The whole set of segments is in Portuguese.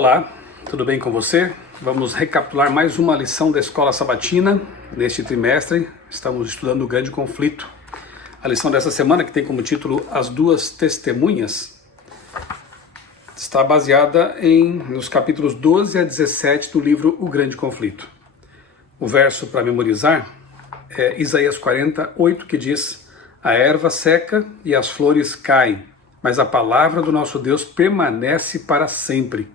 Olá, tudo bem com você? Vamos recapitular mais uma lição da Escola Sabatina neste trimestre. Estamos estudando o grande conflito. A lição dessa semana, que tem como título As Duas Testemunhas, está baseada nos capítulos 12 a 17 do livro O Grande Conflito. O verso para memorizar é Isaías 48, que diz: a erva seca e as flores caem, mas a palavra do nosso Deus permanece para sempre.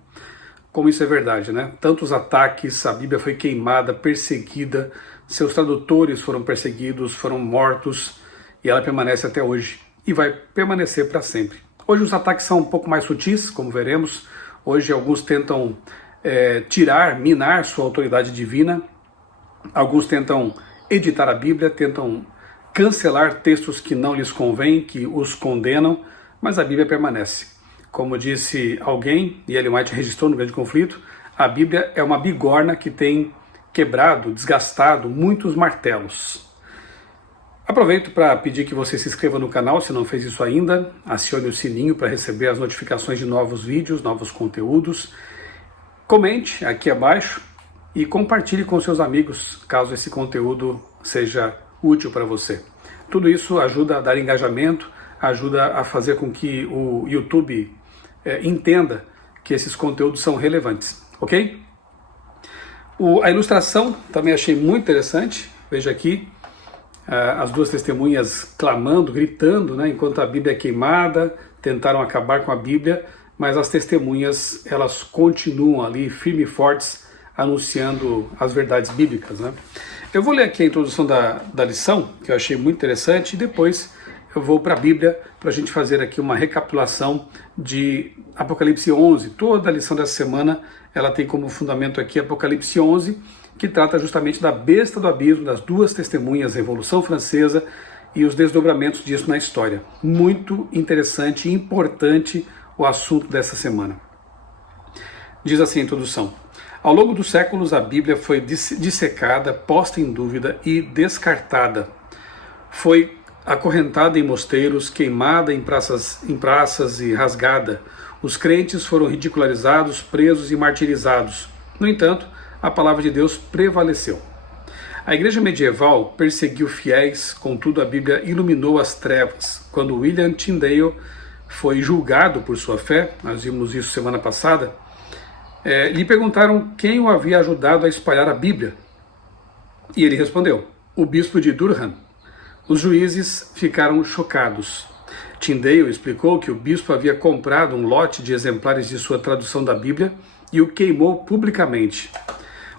Como isso é verdade, né? Tantos ataques, a Bíblia foi queimada, perseguida, seus tradutores foram perseguidos, foram mortos, e ela permanece até hoje e vai permanecer para sempre. Hoje os ataques são um pouco mais sutis, como veremos. Hoje alguns tentam minar sua autoridade divina, alguns tentam editar a Bíblia, tentam cancelar textos que não lhes convêm, que os condenam, mas a Bíblia permanece. Como disse alguém, e Ellen White registrou no Grande Conflito, a Bíblia é uma bigorna que tem quebrado, desgastado muitos martelos. Aproveito para pedir que você se inscreva no canal, se não fez isso ainda, acione o sininho para receber as notificações de novos vídeos, novos conteúdos, comente aqui abaixo e compartilhe com seus amigos, caso esse conteúdo seja útil para você. Tudo isso ajuda a dar engajamento, ajuda a fazer com que o YouTube entenda que esses conteúdos são relevantes, ok? A ilustração também achei muito interessante. Veja aqui as duas testemunhas clamando, gritando, né, enquanto a Bíblia é queimada, tentaram acabar com a Bíblia, mas as testemunhas, elas continuam ali firmes e fortes, anunciando as verdades bíblicas, né? Eu vou ler aqui a introdução da lição, que eu achei muito interessante, e depois eu vou para a Bíblia para a gente fazer aqui uma recapitulação de Apocalipse 11. Toda a lição dessa semana ela tem como fundamento aqui Apocalipse 11, que trata justamente da besta do abismo, das duas testemunhas, Revolução Francesa e os desdobramentos disso na história. Muito interessante e importante o assunto dessa semana. Diz assim a introdução: ao longo dos séculos a Bíblia foi dissecada, posta em dúvida e descartada. Foi acorrentada em mosteiros, queimada em praças e rasgada. Os crentes foram ridicularizados, presos e martirizados. No entanto, a palavra de Deus prevaleceu. A igreja medieval perseguiu fiéis, contudo a Bíblia iluminou as trevas. Quando William Tyndale foi julgado por sua fé, nós vimos isso semana passada, lhe perguntaram quem o havia ajudado a espalhar a Bíblia. E ele respondeu: o bispo de Durham. Os juízes ficaram chocados. Tyndale explicou que o bispo havia comprado um lote de exemplares de sua tradução da Bíblia e o queimou publicamente.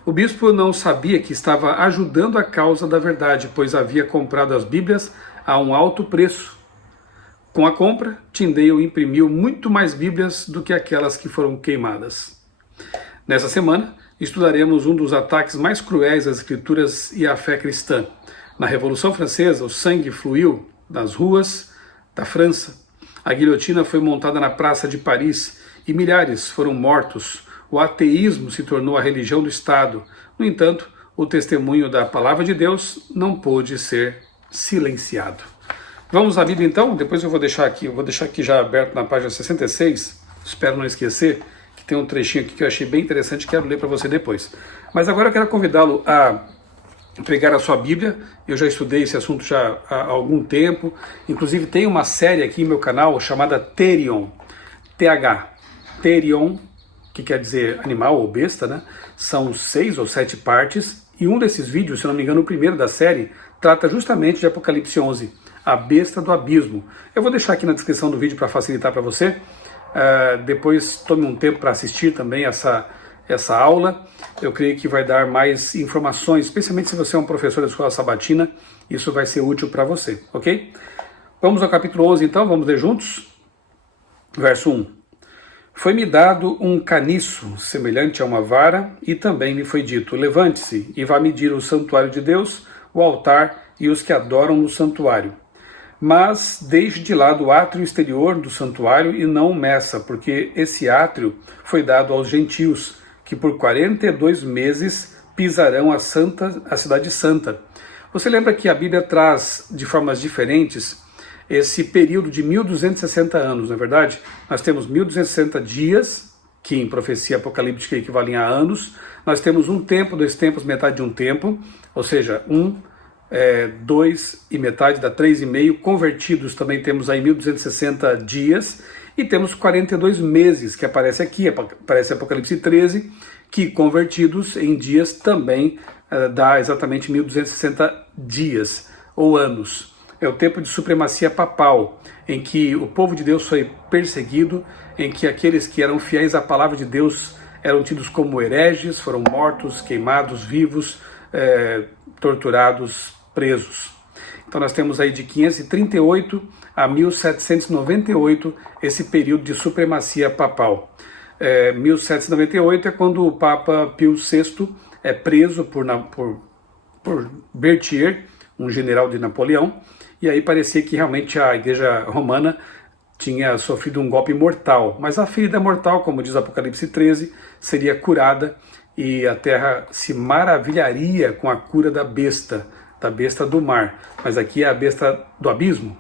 O bispo não sabia que estava ajudando a causa da verdade, pois havia comprado as Bíblias a um alto preço. Com a compra, Tyndale imprimiu muito mais Bíblias do que aquelas que foram queimadas. Nessa semana, estudaremos um dos ataques mais cruéis às Escrituras e à fé cristã. Na Revolução Francesa, o sangue fluiu nas ruas da França. A guilhotina foi montada na Praça de Paris e milhares foram mortos. O ateísmo se tornou a religião do Estado. No entanto, o testemunho da Palavra de Deus não pôde ser silenciado. Vamos à Bíblia então? Depois eu vou deixar aqui já aberto na página 66. Espero não esquecer que tem um trechinho aqui que eu achei bem interessante e quero ler para você depois. Mas agora eu quero convidá-lo a pegar a sua Bíblia. Eu já estudei esse assunto já há algum tempo. Inclusive tem uma série aqui no meu canal chamada Therion, Therion, que quer dizer animal ou besta, né? São 6 ou 7 partes, e um desses vídeos, se não me engano, o primeiro da série, trata justamente de Apocalipse 11, a besta do abismo. Eu vou deixar aqui na descrição do vídeo para facilitar para você. Depois tome um tempo para assistir também essa aula. Eu creio que vai dar mais informações, especialmente se você é um professor da Escola Sabatina, isso vai ser útil para você, ok? Vamos ao capítulo 11 então, vamos ler juntos? Verso 1. Foi-me dado um caniço, semelhante a uma vara, e também me foi dito: levante-se e vá medir o santuário de Deus, o altar e os que adoram no santuário. Mas deixe de lado o átrio exterior do santuário e não o meça, porque esse átrio foi dado aos gentios, que por 42 meses pisarão a cidade santa. Você lembra que a Bíblia traz de formas diferentes esse período de 1260 anos, não é verdade? Nós temos 1260 dias, que em profecia apocalíptica equivalem a anos. Nós temos um tempo, 2 tempos, metade de um tempo, ou seja, 2 e metade dá 3,5. Convertidos também temos aí 1260 dias. E temos 42 meses, que aparece aqui, aparece Apocalipse 13, que convertidos em dias também dá exatamente 1260 dias ou anos. É o tempo de supremacia papal, em que o povo de Deus foi perseguido, em que aqueles que eram fiéis à palavra de Deus eram tidos como hereges, foram mortos, queimados, vivos, torturados, presos. Então nós temos aí de 538 a 1798 esse período de supremacia papal. 1798 é quando o Papa Pio VI é preso por Berthier, um general de Napoleão, e aí parecia que realmente a Igreja Romana tinha sofrido um golpe mortal, mas a ferida mortal, como diz Apocalipse 13, seria curada e a terra se maravilharia com a cura da besta do mar, mas aqui é a besta do abismo.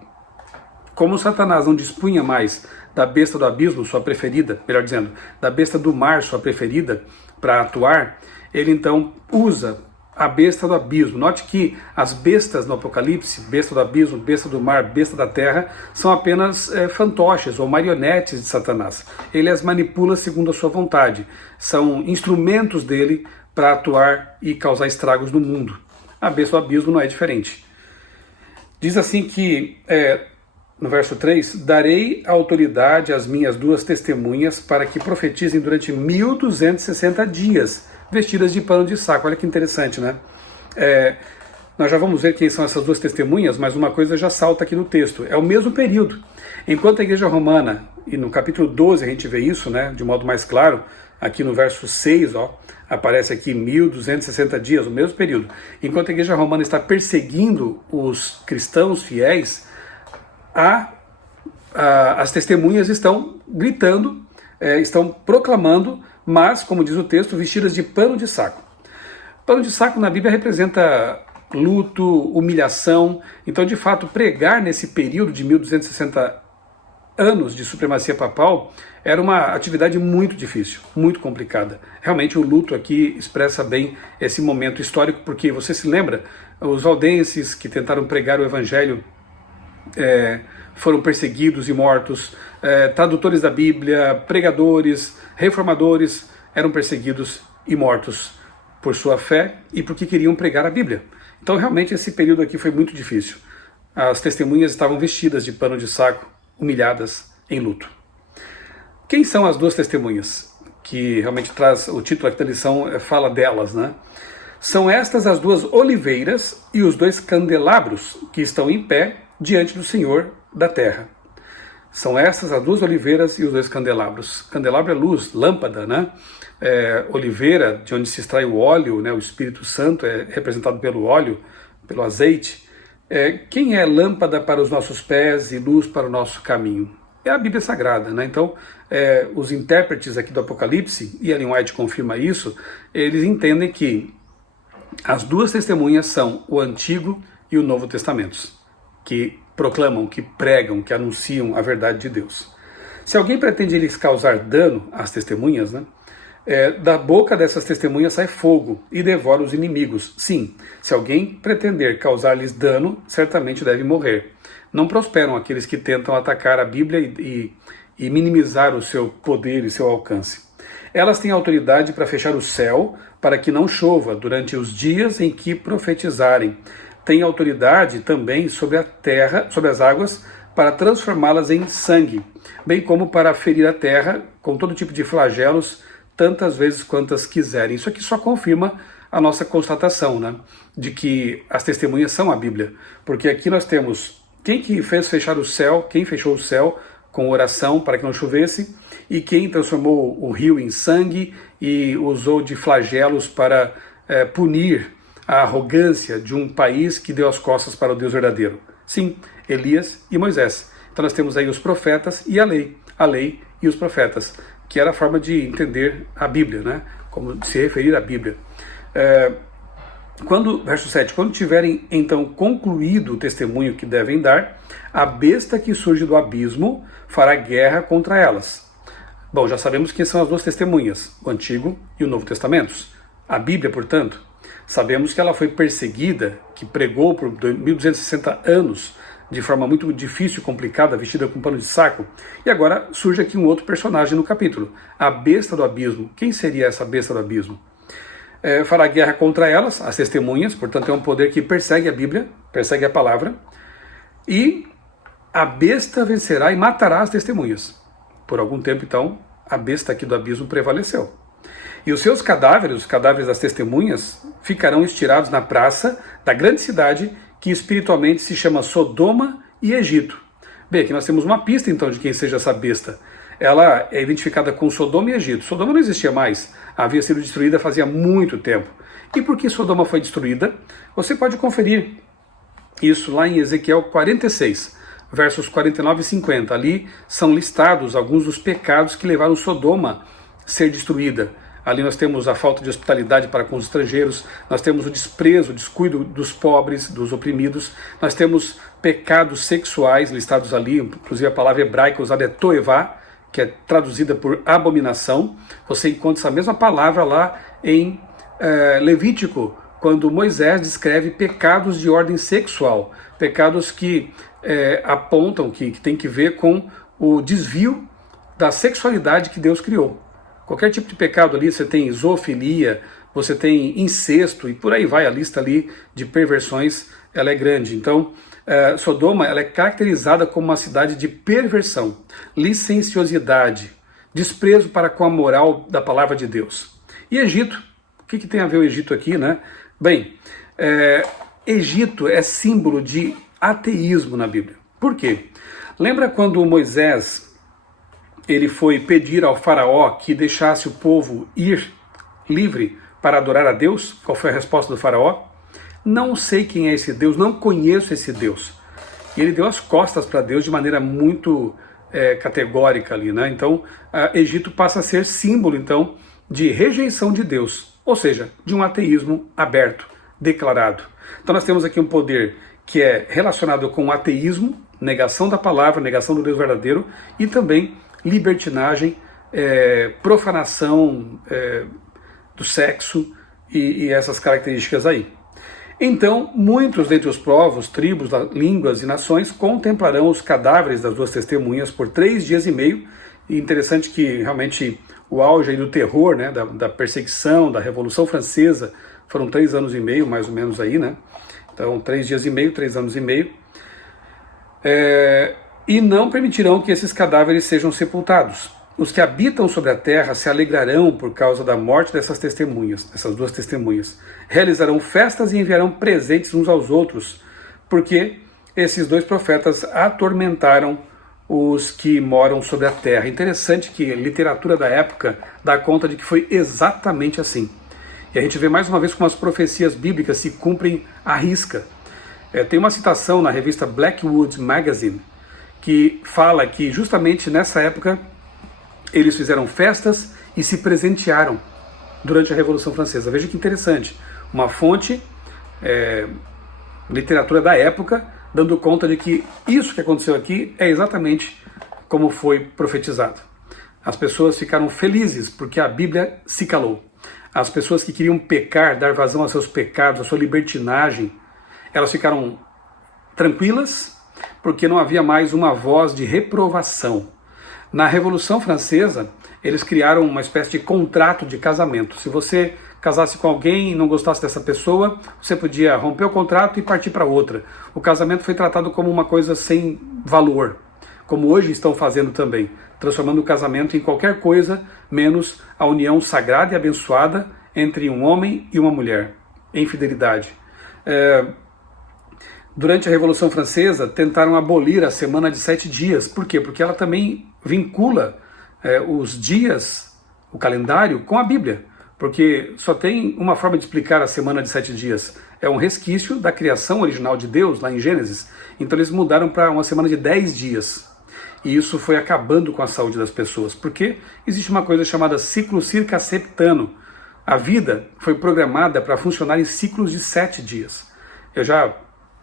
Como Satanás não dispunha mais da besta do abismo, sua preferida, melhor dizendo, da besta do mar, sua preferida, para atuar, ele então usa a besta do abismo. Note que as bestas no Apocalipse, besta do abismo, besta do mar, besta da terra, são apenas fantoches ou marionetes de Satanás. Ele as manipula segundo a sua vontade. São instrumentos dele para atuar e causar estragos no mundo. A besta do abismo não é diferente. Diz assim que, no verso 3, darei autoridade às minhas 2 testemunhas para que profetizem durante 1260 dias, vestidas de pano de saco. Olha que interessante, né? Nós já vamos ver quem são essas 2 testemunhas, mas uma coisa já salta aqui no texto. É o mesmo período. Enquanto a Igreja Romana, e no capítulo 12 a gente vê isso, né, de modo mais claro, aqui no verso 6, aparece aqui 1260 dias, o mesmo período. Enquanto a Igreja Romana está perseguindo os cristãos fiéis, as testemunhas estão gritando, estão proclamando, mas, como diz o texto, vestidas de pano de saco. Pano de saco na Bíblia representa luto, humilhação. Então, de fato, pregar nesse período de 1260 anos de supremacia papal era uma atividade muito difícil, muito complicada. Realmente o luto aqui expressa bem esse momento histórico, porque você se lembra, os valdenses que tentaram pregar o evangelho foram perseguidos e mortos, tradutores da Bíblia, pregadores, reformadores eram perseguidos e mortos por sua fé e porque queriam pregar a Bíblia. Então realmente esse período aqui foi muito difícil. As testemunhas estavam vestidas de pano de saco, humilhadas, em luto. Quem são as 2 testemunhas? Que realmente traz o título aqui da lição, fala delas, né? São estas as 2 oliveiras e os 2 candelabros que estão em pé diante do Senhor da terra. São essas as 2 oliveiras e os 2 candelabros. Candelabro é luz, lâmpada, né? Oliveira, de onde se extrai o óleo, né? O Espírito Santo é representado pelo óleo, pelo azeite. Quem é lâmpada para os nossos pés e luz para o nosso caminho? É a Bíblia Sagrada, né? Então, os intérpretes aqui do Apocalipse, e Ellen White confirma isso, eles entendem que as 2 testemunhas são o Antigo e o Novo Testamentos, que proclamam, que pregam, que anunciam a verdade de Deus. Se alguém pretende lhes causar dano às testemunhas, né? Da boca dessas testemunhas sai fogo e devora os inimigos. Sim, se alguém pretender causar-lhes dano, certamente deve morrer. Não prosperam aqueles que tentam atacar a Bíblia e minimizar o seu poder e seu alcance. Elas têm autoridade para fechar o céu para que não chova durante os dias em que profetizarem. Têm autoridade também sobre a terra, sobre as águas, para transformá-las em sangue, bem como para ferir a terra com todo tipo de flagelos, tantas vezes quantas quiserem. Isso aqui só confirma a nossa constatação, né, de que as testemunhas são a Bíblia, porque aqui nós temos quem que fez fechar o céu, quem fechou o céu com oração para que não chovesse, e quem transformou o rio em sangue e usou de flagelos para punir a arrogância de um país que deu as costas para o Deus verdadeiro. Sim, Elias e Moisés. Então nós temos aí os profetas e a lei e os profetas, que era a forma de entender a Bíblia, né? Como se referir à Bíblia. Verso 7, quando tiverem então concluído o testemunho que devem dar, a besta que surge do abismo fará guerra contra elas. Bom, já sabemos quem são as duas testemunhas, o Antigo e o Novo Testamentos. A Bíblia, portanto, sabemos que ela foi perseguida, que pregou por 1260 anos, de forma muito difícil e complicada, vestida com pano de saco. E agora surge aqui um outro personagem no capítulo, a besta do abismo. Quem seria essa besta do abismo? Fará guerra contra elas, as testemunhas, portanto é um poder que persegue a Bíblia, persegue a palavra, e a besta vencerá e matará as testemunhas. Por algum tempo, então, a besta aqui do abismo prevaleceu. E os seus cadáveres, os cadáveres das testemunhas, ficarão estirados na praça da grande cidade, que espiritualmente se chama Sodoma e Egito. Bem, aqui nós temos uma pista então de quem seja essa besta. Ela é identificada com Sodoma e Egito. Sodoma não existia mais, havia sido destruída fazia muito tempo. E por que Sodoma foi destruída? Você pode conferir isso lá em Ezequiel 46, versos 49 e 50. Ali são listados alguns dos pecados que levaram Sodoma a ser destruída. Ali nós temos a falta de hospitalidade para com os estrangeiros, nós temos o desprezo, o descuido dos pobres, dos oprimidos, nós temos pecados sexuais listados ali, inclusive a palavra hebraica usada é toevá, que é traduzida por abominação. Você encontra essa mesma palavra lá em Levítico, quando Moisés descreve pecados de ordem sexual, pecados que apontam, que tem que ver com o desvio da sexualidade que Deus criou. Qualquer tipo de pecado ali, você tem zoofilia, você tem incesto e por aí vai, a lista ali de perversões, ela é grande. Então, Sodoma ela é caracterizada como uma cidade de perversão, licenciosidade, desprezo para com a moral da palavra de Deus. E Egito? O que tem a ver o Egito aqui, né? Bem, Egito é símbolo de ateísmo na Bíblia. Por quê? Lembra quando Moisés ele foi pedir ao faraó que deixasse o povo ir livre para adorar a Deus? Qual foi a resposta do faraó? Não sei quem é esse Deus, não conheço esse Deus. E ele deu as costas para Deus de maneira muito categórica ali, né? Então, Egito passa a ser símbolo, então, de rejeição de Deus, ou seja, de um ateísmo aberto, declarado. Então nós temos aqui um poder que é relacionado com o ateísmo, negação da palavra, negação do Deus verdadeiro, e também libertinagem, profanação do sexo e essas características aí. Então, muitos dentre os povos, tribos, línguas e nações contemplarão os cadáveres das duas testemunhas por 3 dias e meio. E interessante que realmente o auge aí do terror, né, da perseguição, da Revolução Francesa, foram 3 anos e meio, mais ou menos aí, né? Então, 3 dias e meio, 3 anos e meio. E não permitirão que esses cadáveres sejam sepultados. Os que habitam sobre a terra se alegrarão por causa da morte dessas testemunhas, dessas duas testemunhas. Realizarão festas e enviarão presentes uns aos outros, porque esses 2 profetas atormentaram os que moram sobre a terra. Interessante que a literatura da época dá conta de que foi exatamente assim. E a gente vê mais uma vez como as profecias bíblicas se cumprem à risca. Tem uma citação na revista Blackwood Magazine que fala que justamente nessa época eles fizeram festas e se presentearam durante a Revolução Francesa. Veja que interessante, uma fonte, literatura da época, dando conta de que isso que aconteceu aqui é exatamente como foi profetizado. As pessoas ficaram felizes porque a Bíblia se calou. As pessoas que queriam pecar, dar vazão a seus pecados, a sua libertinagem, elas ficaram tranquilas porque não havia mais uma voz de reprovação. Na Revolução Francesa, eles criaram uma espécie de contrato de casamento. Se você casasse com alguém e não gostasse dessa pessoa, você podia romper o contrato e partir para outra. O casamento foi tratado como uma coisa sem valor, como hoje estão fazendo também, transformando o casamento em qualquer coisa menos a união sagrada e abençoada entre um homem e uma mulher, em fidelidade. Durante a Revolução Francesa, tentaram abolir a semana de 7 dias. Por quê? Porque ela também vincula os dias, o calendário, com a Bíblia. Porque só tem uma forma de explicar a semana de 7 dias. É um resquício da criação original de Deus, lá em Gênesis. Então eles mudaram para uma semana de 10 dias. E isso foi acabando com a saúde das pessoas. Porque existe uma coisa chamada ciclo circasseptano. A vida foi programada para funcionar em ciclos de 7 dias. Eu já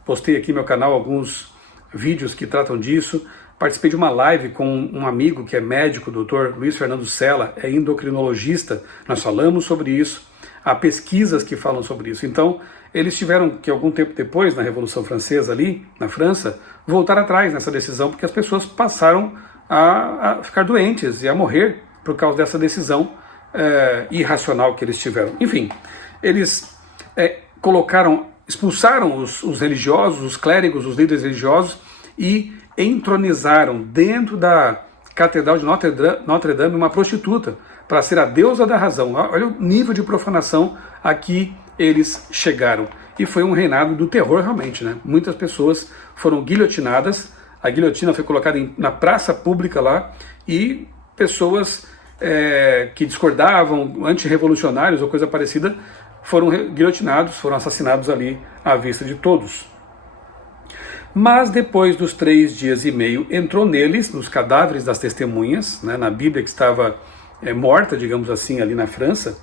postei aqui no meu canal alguns vídeos que tratam disso. participei de uma live com um amigo que é médico, o Dr. Luiz Fernando Sela, é endocrinologista. Nós falamos sobre isso, há pesquisas que falam sobre isso. Então, eles tiveram que, algum tempo depois, na Revolução Francesa ali, na França, voltar atrás nessa decisão, porque as pessoas passaram a ficar doentes e a morrer por causa dessa decisão irracional que eles tiveram. Enfim, eles expulsaram os religiosos, os clérigos, os líderes religiosos e entronizaram dentro da Catedral de Notre Dame uma prostituta para ser a deusa da razão. Olha o nível de profanação a que eles chegaram. E foi um reinado do terror realmente, né? Muitas pessoas foram guilhotinadas, a guilhotina foi colocada na praça pública lá e pessoas que discordavam, antirrevolucionários ou coisa parecida, foram guilhotinados, foram assassinados ali à vista de todos. Mas depois dos 3 dias e meio, entrou neles, nos cadáveres das testemunhas, né, na Bíblia que estava morta, digamos assim, ali na França,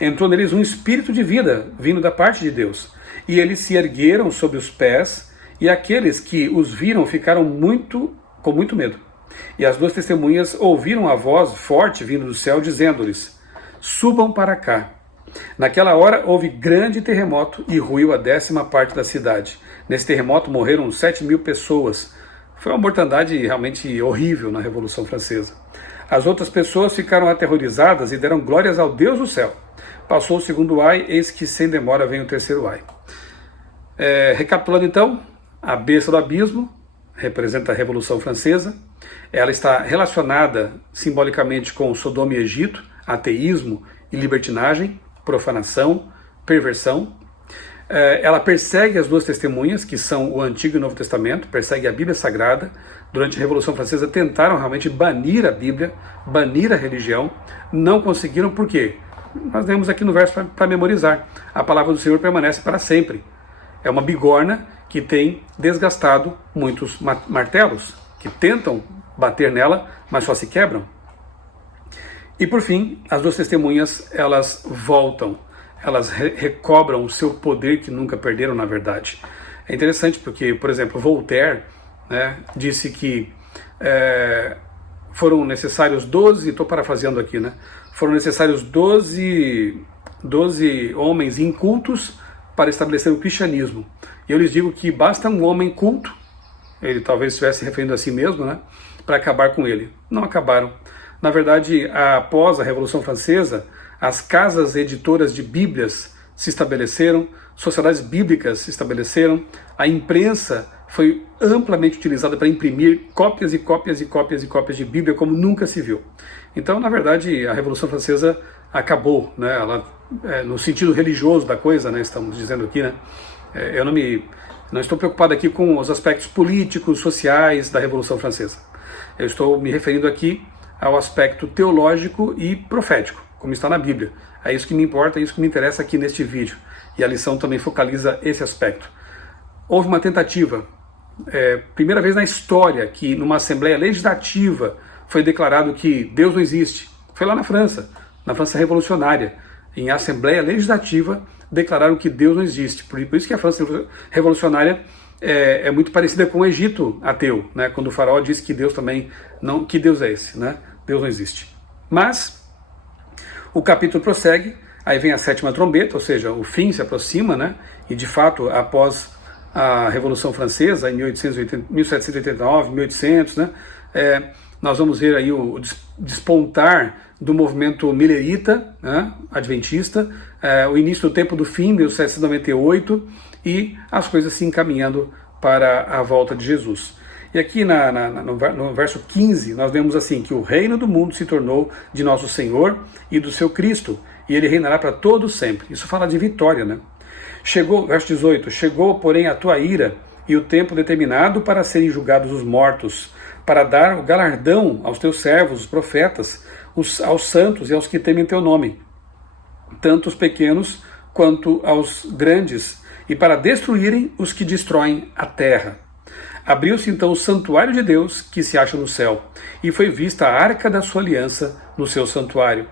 entrou neles um espírito de vida, vindo da parte de Deus. E eles se ergueram sobre os pés, e aqueles que os viram ficaram com muito medo. E as 2 testemunhas ouviram a voz forte vindo do céu, dizendo-lhes: subam para cá. Naquela hora houve grande terremoto e ruiu a 10ª parte da cidade. Nesse terremoto morreram 7.000 pessoas. Foi uma mortandade realmente horrível na Revolução Francesa. As outras pessoas ficaram aterrorizadas e deram glórias ao Deus do céu. Passou o 2º ai, eis que sem demora vem o 3º ai. Recapitulando então, a besta do abismo representa a Revolução Francesa. Ela está relacionada simbolicamente com Sodoma e Egito, ateísmo e libertinagem, profanação, perversão. Ela persegue as 2 testemunhas, que são o Antigo e o Novo Testamento, persegue a Bíblia Sagrada. Durante a Revolução Francesa tentaram realmente banir a Bíblia, banir a religião, não conseguiram. Por quê? Nós lemos aqui no verso para memorizar: a palavra do Senhor permanece para sempre. É uma bigorna que tem desgastado muitos martelos, que tentam bater nela, mas só se quebram. E por fim, as 2 testemunhas, elas voltam, elas recobram o seu poder que nunca perderam, na verdade. É interessante porque, por exemplo, Voltaire, né, disse que foram necessários 12, estou parafraseando aqui, né, foram necessários 12 homens incultos para estabelecer o cristianismo. E eu lhes digo que basta um homem culto, ele talvez estivesse referindo a si mesmo, né, para acabar com ele. Não acabaram. Na verdade, após a Revolução Francesa, as casas editoras de Bíblias se estabeleceram, sociedades bíblicas se estabeleceram, a imprensa foi amplamente utilizada para imprimir cópias e cópias e cópias e cópias de Bíblia como nunca se viu. Então, na verdade, a Revolução Francesa acabou, né? Ela, no sentido religioso da coisa, né? Estamos dizendo aqui, né? Eu não estou preocupado aqui com os aspectos políticos, sociais da Revolução Francesa. Eu estou me referindo aqui ao aspecto teológico e profético, como está na Bíblia. É isso que me importa, é isso que me interessa aqui neste vídeo. E a lição também focaliza esse aspecto. Houve uma tentativa, primeira vez na história, que numa Assembleia Legislativa foi declarado que Deus não existe. Foi lá na França Revolucionária. Em Assembleia Legislativa declararam que Deus não existe. Por isso que a França Revolucionária é muito parecida com o Egito ateu, né? Quando o faraó diz que Deus também não, que Deus é esse, né? Deus não existe. Mas o capítulo prossegue, aí vem a 7ª trombeta, ou seja, o fim se aproxima, né? E de fato, após a Revolução Francesa, em 1789, 1800, né? Nós vamos ver aí o despontar do movimento milerita, né? Adventista, o início do tempo do fim, 1798, e as coisas se encaminhando para a volta de Jesus. E aqui no verso 15, nós vemos assim, que o reino do mundo se tornou de nosso Senhor e do seu Cristo, e ele reinará para todos sempre. Isso fala de vitória, né? Verso 18, chegou, porém, a tua ira e o tempo determinado para serem julgados os mortos, para dar o galardão aos teus servos, os profetas, aos santos e aos que temem teu nome, tanto os pequenos quanto aos grandes, e para destruírem os que destroem a terra. Abriu-se então o santuário de Deus, que se acha no céu, e foi vista a arca da sua aliança no seu santuário.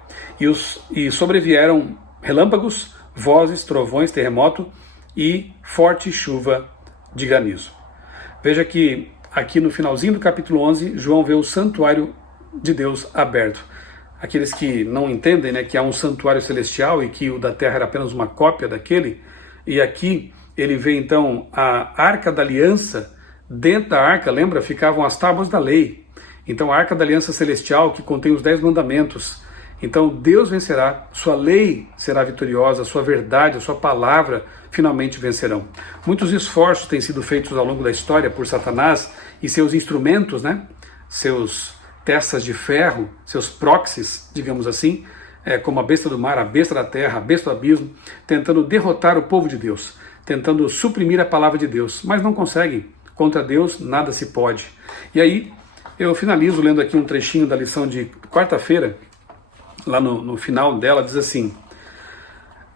E sobrevieram relâmpagos, vozes, trovões, terremoto e forte chuva de granizo. Veja que aqui no finalzinho do capítulo 11, João vê o santuário de Deus aberto. Aqueles que não entendem, né, que há um santuário celestial e que o da terra era apenas uma cópia daquele, e aqui ele vê então a Arca da Aliança. Dentro da arca, lembra, ficavam as tábuas da lei. Então a Arca da Aliança Celestial, que contém os 10 mandamentos. Então Deus vencerá, sua lei será vitoriosa, sua verdade, a sua palavra finalmente vencerão. Muitos esforços têm sido feitos ao longo da história por Satanás e seus instrumentos, né? Seus testas de ferro, seus proxies, digamos assim, como a besta do mar, a besta da terra, a besta do abismo, tentando derrotar o povo de Deus, tentando suprimir a palavra de Deus, mas não conseguem. Contra Deus nada se pode. E aí eu finalizo lendo aqui um trechinho da lição de quarta-feira, lá no final dela, diz assim: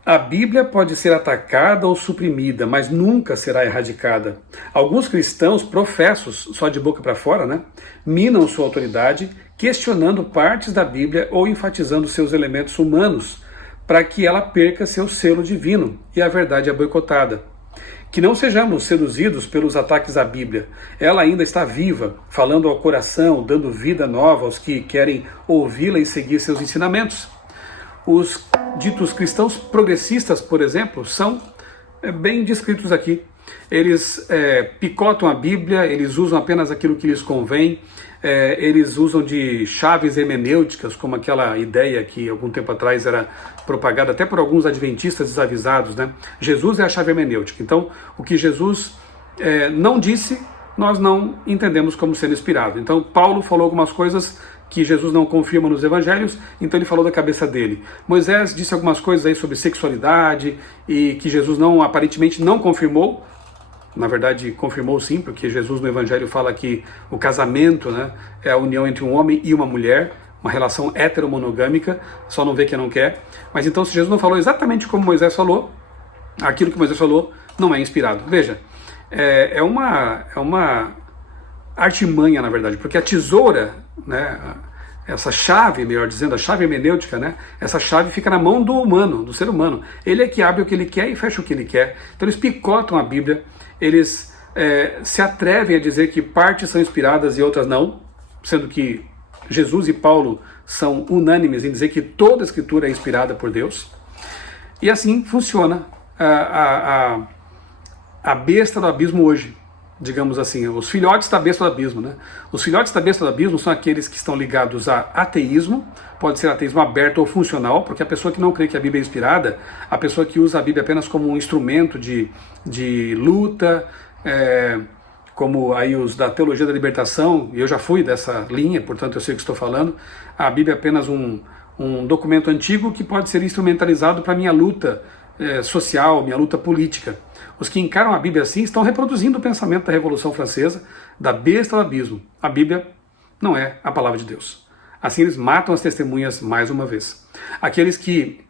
a Bíblia pode ser atacada ou suprimida, mas nunca será erradicada. Alguns cristãos professos, só de boca para fora, né, minam sua autoridade, questionando partes da Bíblia ou enfatizando seus elementos humanos, para que ela perca seu selo divino e a verdade é boicotada. Que não sejamos seduzidos pelos ataques à Bíblia. Ela ainda está viva, falando ao coração, dando vida nova aos que querem ouvi-la e seguir seus ensinamentos. Os ditos cristãos progressistas, por exemplo, são bem descritos aqui. Eles picotam a Bíblia, eles usam apenas aquilo que lhes convém, eles usam de chaves hermenêuticas, como aquela ideia que algum tempo atrás era propagada até por alguns adventistas desavisados, né? Jesus é a chave hermenêutica. Então, o que Jesus não disse, nós não entendemos como sendo inspirado. Então, Paulo falou algumas coisas que Jesus não confirma nos evangelhos, então ele falou da cabeça dele. Moisés disse algumas coisas aí sobre sexualidade e que Jesus aparentemente não confirmou. Na verdade, confirmou sim, porque Jesus no Evangelho fala que o casamento, né, é a união entre um homem e uma mulher, uma relação heteromonogâmica, só não vê quem não quer. Mas então, se Jesus não falou exatamente como Moisés falou, aquilo que Moisés falou não é inspirado. Veja, é uma artimanha, na verdade, porque a tesoura, né, essa chave, melhor dizendo, a chave hermenêutica, né, essa chave fica na mão do humano, do ser humano. Ele é que abre o que ele quer e fecha o que ele quer. Então eles picotam a Bíblia, eles se atrevem a dizer que partes são inspiradas e outras não, sendo que Jesus e Paulo são unânimes em dizer que toda a Escritura é inspirada por Deus. E assim funciona a besta do abismo hoje, digamos assim, os filhotes da besta do abismo, né? Os filhotes da besta do abismo são aqueles que estão ligados a ateísmo, pode ser ateísmo aberto ou funcional, porque a pessoa que não crê que a Bíblia é inspirada, a pessoa que usa a Bíblia apenas como um instrumento de luta, como aí os da teologia da libertação, e eu já fui dessa linha, portanto eu sei o que estou falando, a Bíblia é apenas um documento antigo que pode ser instrumentalizado para minha luta social, minha luta política. Os que encaram a Bíblia assim estão reproduzindo o pensamento da Revolução Francesa, da besta do abismo. A Bíblia não é a palavra de Deus. Assim eles matam as testemunhas mais uma vez. Aqueles que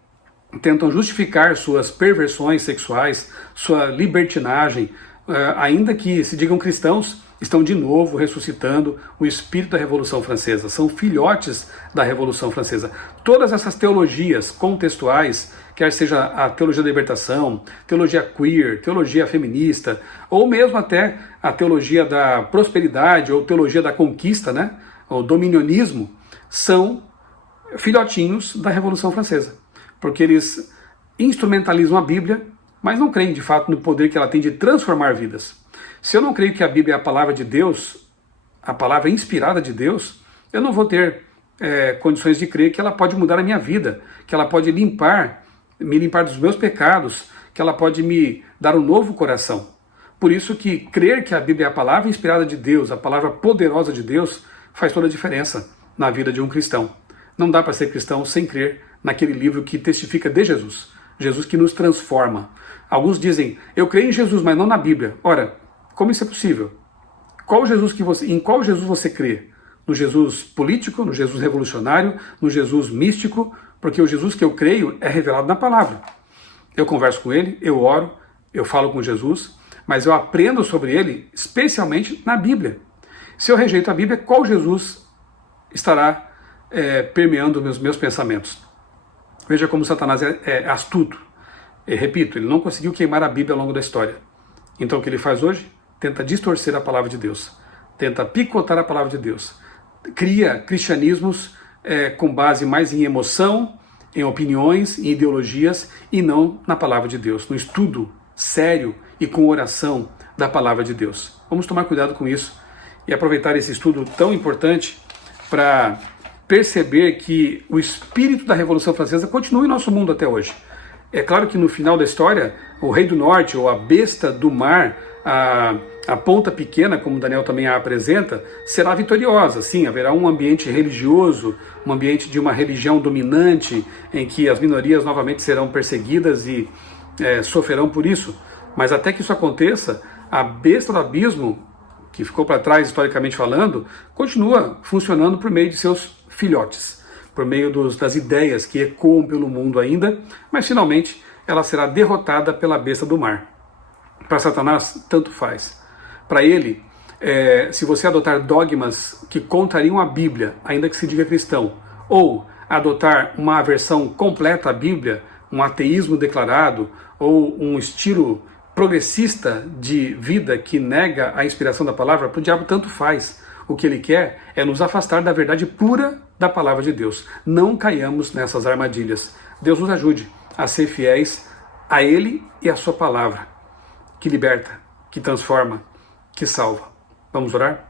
tentam justificar suas perversões sexuais, sua libertinagem, ainda que se digam cristãos, estão de novo ressuscitando o espírito da Revolução Francesa. São filhotes da Revolução Francesa. Todas essas teologias contextuais, quer seja a teologia da libertação, teologia queer, teologia feminista, ou mesmo até a teologia da prosperidade ou teologia da conquista, né, o dominionismo, são filhotinhos da Revolução Francesa, porque eles instrumentalizam a Bíblia, mas não creem de fato no poder que ela tem de transformar vidas. Se eu não creio que a Bíblia é a palavra de Deus, a palavra inspirada de Deus, eu não vou ter condições de crer que ela pode mudar a minha vida, que ela pode me limpar dos meus pecados, que ela pode me dar um novo coração. Por isso que crer que a Bíblia é a palavra inspirada de Deus, a palavra poderosa de Deus, faz toda a diferença na vida de um cristão. Não dá para ser cristão sem crer naquele livro que testifica de Jesus. Jesus que nos transforma. Alguns dizem, eu creio em Jesus, mas não na Bíblia. Ora, como isso é possível? Em qual Jesus você crê? No Jesus político, no Jesus revolucionário, no Jesus místico? Porque o Jesus que eu creio é revelado na palavra. Eu converso com ele, eu oro, eu falo com Jesus, mas eu aprendo sobre ele especialmente na Bíblia. Se eu rejeito a Bíblia, qual Jesus estará permeando meus pensamentos? Veja como Satanás é astuto. Repito, ele não conseguiu queimar a Bíblia ao longo da história. Então o que ele faz hoje? Tenta distorcer a palavra de Deus. tenta picotar a palavra de Deus. Cria cristianismos com base mais em emoção, em opiniões, em ideologias e não na palavra de Deus, no estudo sério e com oração da palavra de Deus. Vamos tomar cuidado com isso e aproveitar esse estudo tão importante para perceber que o espírito da Revolução Francesa continua em nosso mundo até hoje. É claro que no final da história, o rei do norte, ou a besta do mar, a ponta pequena, como Daniel também a apresenta, será vitoriosa. Sim, haverá um ambiente religioso, um ambiente de uma religião dominante, em que as minorias novamente serão perseguidas e sofrerão por isso. Mas até que isso aconteça, a besta do abismo, que ficou para trás historicamente falando, continua funcionando por meio de seus filhotes, por meio das ideias que ecoam pelo mundo ainda, mas finalmente ela será derrotada pela besta do mar. Para Satanás, tanto faz. Para ele, se você adotar dogmas que contrariam a Bíblia, ainda que se diga cristão, ou adotar uma aversão completa à Bíblia, um ateísmo declarado, ou um estilo progressista de vida que nega a inspiração da palavra, para o diabo tanto faz. O que ele quer é nos afastar da verdade pura da palavra de Deus. Não caiamos nessas armadilhas. Deus nos ajude a ser fiéis a Ele e a sua palavra, que liberta, que transforma, que salva. Vamos orar?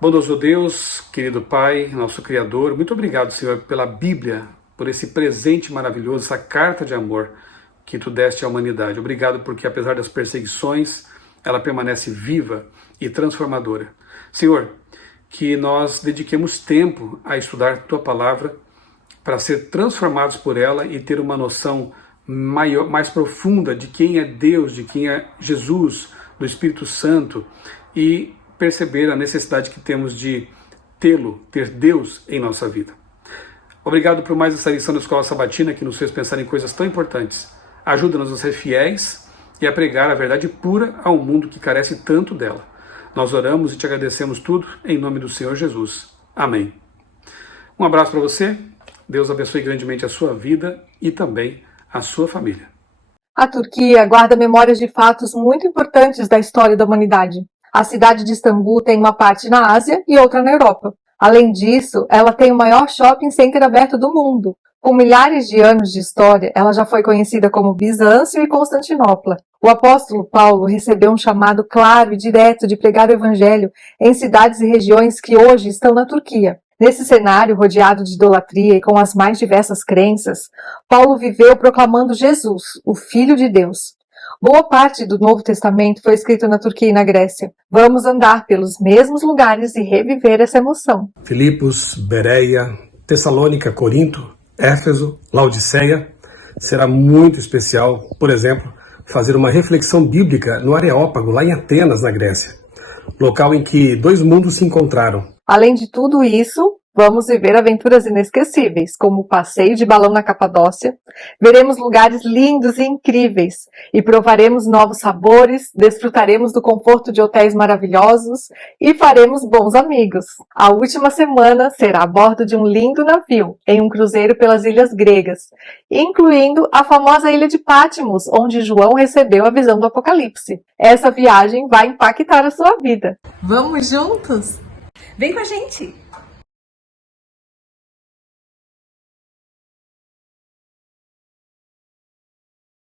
Bondoso Deus, querido Pai, nosso Criador, muito obrigado, Senhor, pela Bíblia, por esse presente maravilhoso, essa carta de amor que Tu deste à humanidade. Obrigado porque, apesar das perseguições, ela permanece viva e transformadora. Senhor, que nós dediquemos tempo a estudar Tua Palavra para ser transformados por ela e ter uma noção maior, mais profunda de quem é Deus, de quem é Jesus, do Espírito Santo e perceber a necessidade que temos de ter Deus em nossa vida. Obrigado por mais essa lição da Escola Sabatina que nos fez pensar em coisas tão importantes. Ajuda-nos a ser fiéis e a pregar a verdade pura a um mundo que carece tanto dela. Nós oramos e te agradecemos tudo em nome do Senhor Jesus. Amém. Um abraço para você. Deus abençoe grandemente a sua vida e também a sua família. A Turquia guarda memórias de fatos muito importantes da história da humanidade. A cidade de Istambul tem uma parte na Ásia e outra na Europa. Além disso, ela tem o maior shopping center aberto do mundo. Com milhares de anos de história, ela já foi conhecida como Bizâncio e Constantinopla. O apóstolo Paulo recebeu um chamado claro e direto de pregar o evangelho em cidades e regiões que hoje estão na Turquia. Nesse cenário rodeado de idolatria e com as mais diversas crenças, Paulo viveu proclamando Jesus, o Filho de Deus. Boa parte do Novo Testamento foi escrito na Turquia e na Grécia. Vamos andar pelos mesmos lugares e reviver essa emoção. Filipos, Bereia, Tessalônica, Corinto, Éfeso, Laodiceia. Será muito especial, por exemplo, fazer uma reflexão bíblica no Areópago, lá em Atenas, na Grécia, local em que dois mundos se encontraram. Além de tudo isso, vamos viver aventuras inesquecíveis, como o passeio de balão na Capadócia, veremos lugares lindos e incríveis, e provaremos novos sabores, desfrutaremos do conforto de hotéis maravilhosos e faremos bons amigos. A última semana será a bordo de um lindo navio, em um cruzeiro pelas ilhas gregas, incluindo a famosa ilha de Patmos, onde João recebeu a visão do Apocalipse. Essa viagem vai impactar a sua vida. Vamos juntos? Vem com a gente!